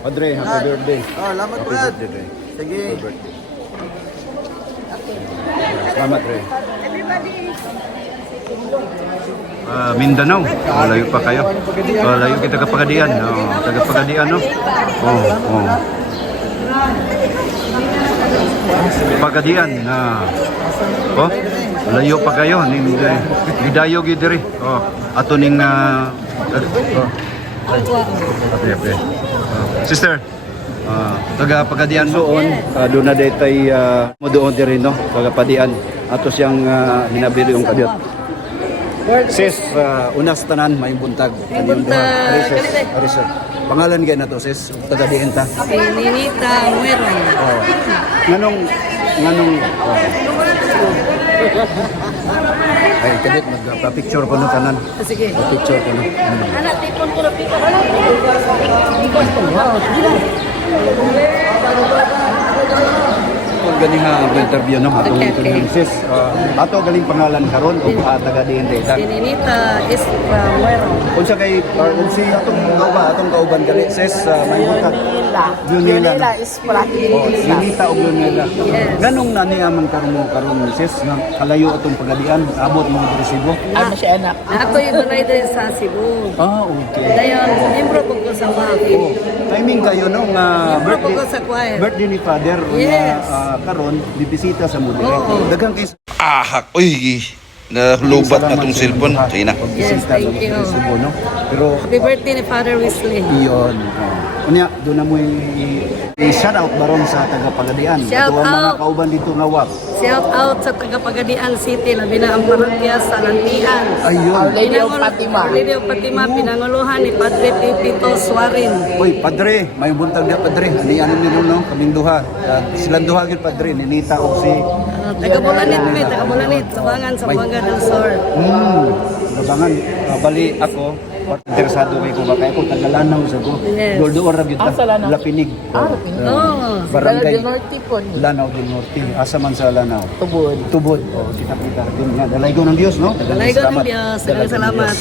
Padre, happy birthday. Salamat Happy Brad. birthday, Dre. Sige. Happy birthday. Salamat, Dre. Mindanao, malayo pa kayo. Malayo kita kapagadian. Taga-pagadian, no? Oh. Pagadian. Malayo pa kayo. Gidayo gidiri. Ato ning okay. Sister, taga-pagadian doon. Doon na detay mo doon diri, no? Taga-padian. Ato siyang hinabili yung kadyot. Sis, unas tanan, may buntag. May buntag. Arisir. Pangalan gaya na to, sis? Taga-diin ta? Si Ninita Mueron. Nganong, ay, kadit, magpa-picture ko no tanan. Sige. Picture ko no. Anak, tipon ko na pito. Galing interview no, atong Okay. sis. Ato galing pangalan karon o taga-diin ta. Si Ninita Mueron. Unsa kay si atong kauban gali sis, may buntag. Yunila is Pratik. Sinita og Lunela. Yes. Ganong nani amang karon sis nga kalayo atong pagadian, abot mo diri Cebu. Ano siya anak? Ako yung dunay din sa Cebu. Okay. Dayon, membro po ko sa WAFI. Timing kayo no nga Membro po ko sa choir. birthday ni father Yes. nga karon bibisita sa mo dire. Oo. Daghang kay Ahak, uy, nalubat na tong cellphone. Sige na. Yes, thank you. Cebu, no? Pero Happy birthday ni Father Wesley. iyon. Unya, doon na mo i-shout out baron sa taga-Pagadian. Shout Ato ang mga out. kauban dito nga WAP. Shout out sa taga-Pagadian City, labi na ang parokya sa Lantian. Ayun. Our Lady of Fatima. Our Lady of Fatima, pinanguluhan ni Padre Pipito Suarin. Uy, padre, may buntag na padre. Ani ano nino no? Kaming duha. Silang duha gyud padre, ni Nita o si Taga-Bulanit kami, taga-Bulanit, Sabangan, Sambuanga del Sur. Gabangan. Bali ako, interesado kay ko bakay ko taga-Lanao sa ko. Yes. Doldo ra gyud ta. Sa Lanao? Lapinig. Lapinig. Oo. Barangay Del Norte po. Lanao del Norte. Asa man sa Lanao? Tubod. Tubod. Oh, kita din nga. Dalay ko ng Dios, no? Dalay ko ng Diyos. Daghang salamat.